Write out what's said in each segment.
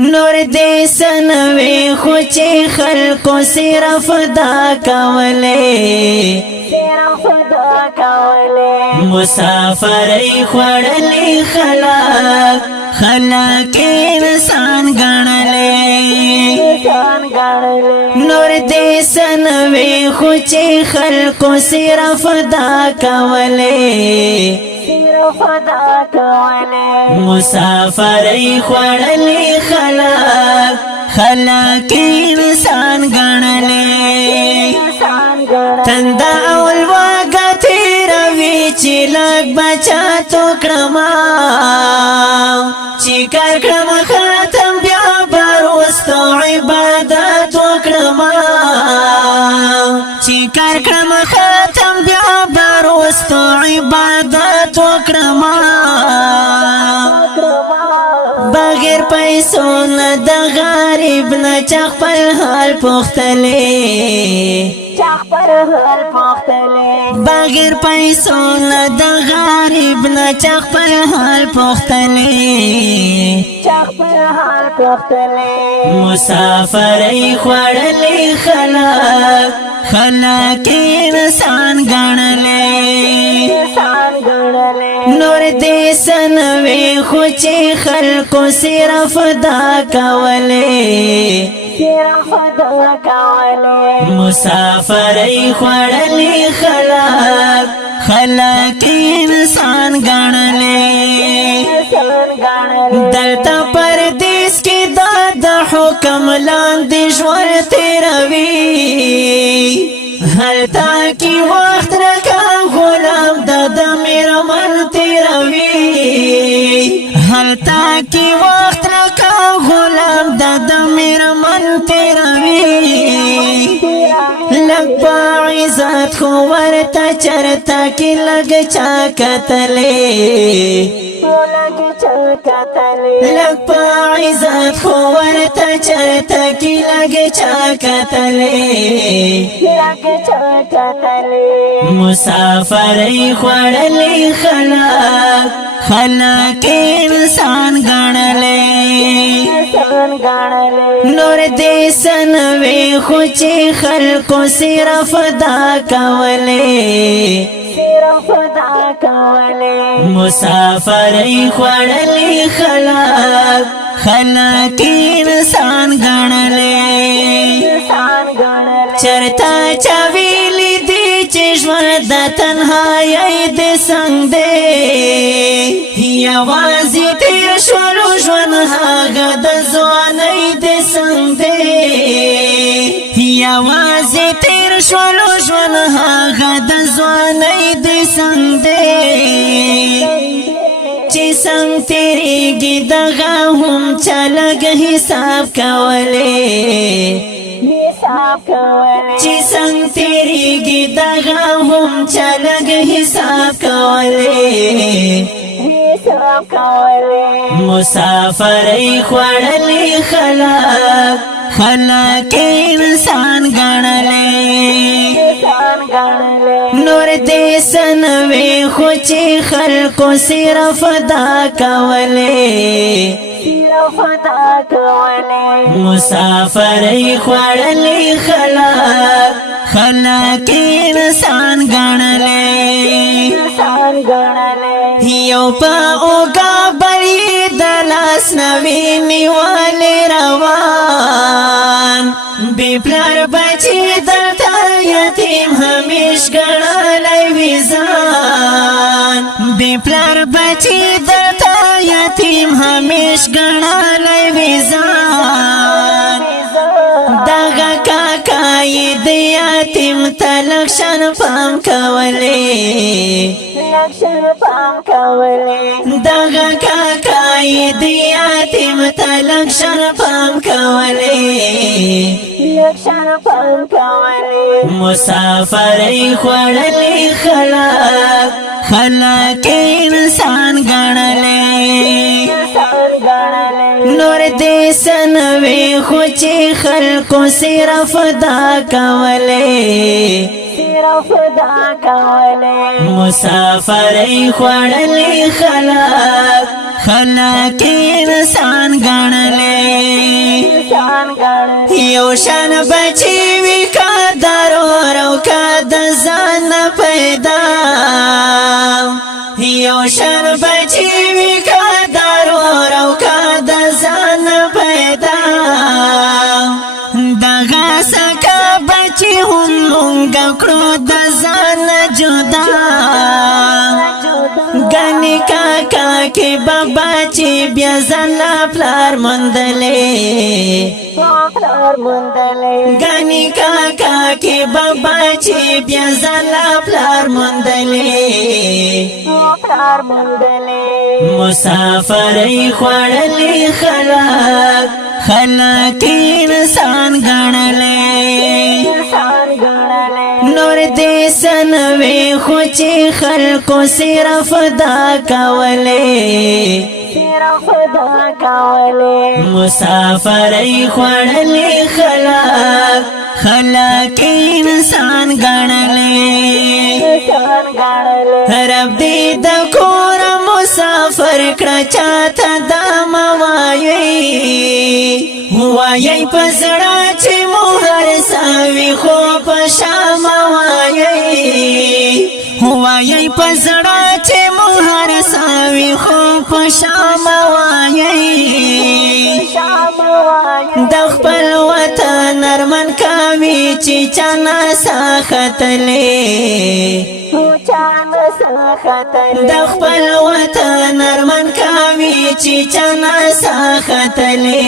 نور دې سنوي خو چې خلکو صرف دا کولې مسافرۍ خوړلې خلک انسان ګڼلې نور دې سنوي خو چې خلکو صرف دا کولې مسافرۍ خوړلې خلک انسان ګڼلې تنده او لوږه تېروي چې لږ بچا تو کړمه چې کار کړم ختم بیا به وروسته عبادت وکړمه چې کار کړم ختم بیا به وروسته عبادت وکړمه بغیر پیسو نه د غریب نه چا خپل حال پوښتلی بغیر پیسو نه د غریب نه چا خپل حال پوښتلی مسافرۍ خوړلې خلک انسان ګڼلې نور دې سنوي خو چې خلکو صرف دا کولې مسافرۍ خوړلې خلک انسان ګڼلې دلته پردیس کې دا د حکم لاندې ژوند تېروي هلته کې وخت راکا غلام د میرمن تېروي هلته کې وخت راکا غلام د میرمن تېروي لږ په عزت خو ورته چرته کې لږ چا کتلې لږ په عزت خو ورته چرته کې لږ چا کتلې مسافرۍ خوړلې خلک انسان ګڼلې نور دې سنوي خو چې خلکو صرف دا کولې مسافرۍ خوړلې خلک انسان ګڼلې چرته چا ویلي دي چې ژوند د تنهایۍ د څنګ دی یوازې تېر شولو ژوند هغه د ځوانۍ د څنګ دی یوازې تېر شولو ژوند هغه د ځوانۍ د څنګ دی چې څنګ تېرېږي دغه هم چا لږ حساب کولی چې څنګه تېرېږي دغه هم چا لږ حساب کولی مسافرۍ خوړلې خلک انسان ګڼلې نور دې سنوي خو چې خلکو صرف دا کولې مسافرۍ خوړلې خلک انسان ګڼلې یو په اوږه بلې د لاس نوي نیولې روان بې پلار بچي دلته یتیم همیش ګڼلی وي ځان بې پلار بچي دلته یتیم همیش ګڼلی وي ځان دغه کاکا یې د یتیم ته لږ شان پام کولی دغه کاکا یې د یتیم ته لږ شان پام کولی مسافرۍ خوړلې خلک انسان ګڼلې نور دې سنوي خو چې خلکو صرف دا کولې مسافرۍ خوړلې خلک انسان ګڼلې یو شان بچی وی کا درور او کا د ځان پیدا یو شان بچی وی کا درور او کا د ځان پیدا دغه سکه بچی هم مونږ کړو د ځان جدا گنی کاکا کی بابا چی بیا زنا پلار مندلے گنی کاکا کی بابا چی بیا زنا پلار مندلے مسافری خوڑلی خلاق خلاق انسان گنلے نور دیسن وی خوچی خلقو صرف دا کولے مسافری خوڑلی خلاق خلاق انسان گنلے رب دی دا کور مسافر کڑچاتا دا موایی وایی پسڑا چی مہر ساوی خوب شام وایی وایی پسڑا چی مہر ساوی خوب شام وایی دخپل وطن ارمن کاوی چی چانا ساختلے دخپل وطن ارمن کاوی چی چانا ساختلے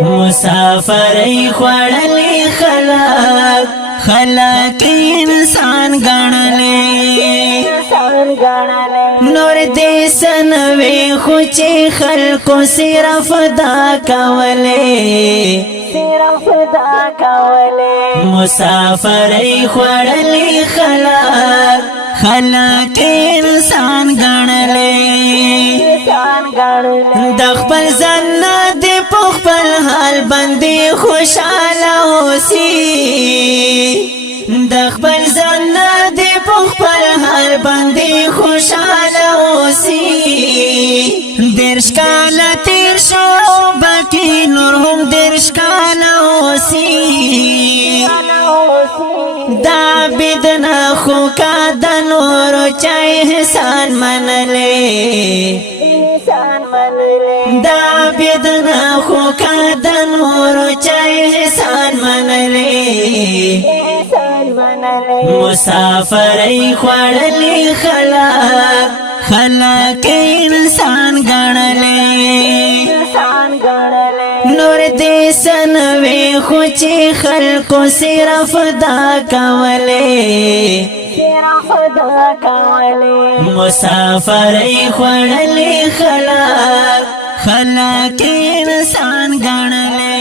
مسافری خوڑلی خلاق خلاق انسان گنلے نور دیسن وی خوچی خلقو صرف دا کولے مسافری خوڑلی خلاق خلاق انسان گنلے دخپل زنہ دی پخپل حال بندی خوشحالا ہوسی دخپل زنہ دی پخپل حال بندی خوشحالا ہوسی درش کالا تیر شو باقی نور هم درش کالا ہوسی دا بدنا خو کا دا نور چای احسان منلے دا بدنا خو کا دا نور چای احسان منلے مسافری خوڑلی خلاق خلاق انسان گنلے نور دیسن وی خوچی خلقو صرف دا کولے مسافری خوڑلی خلاق خلاق انسان گنلے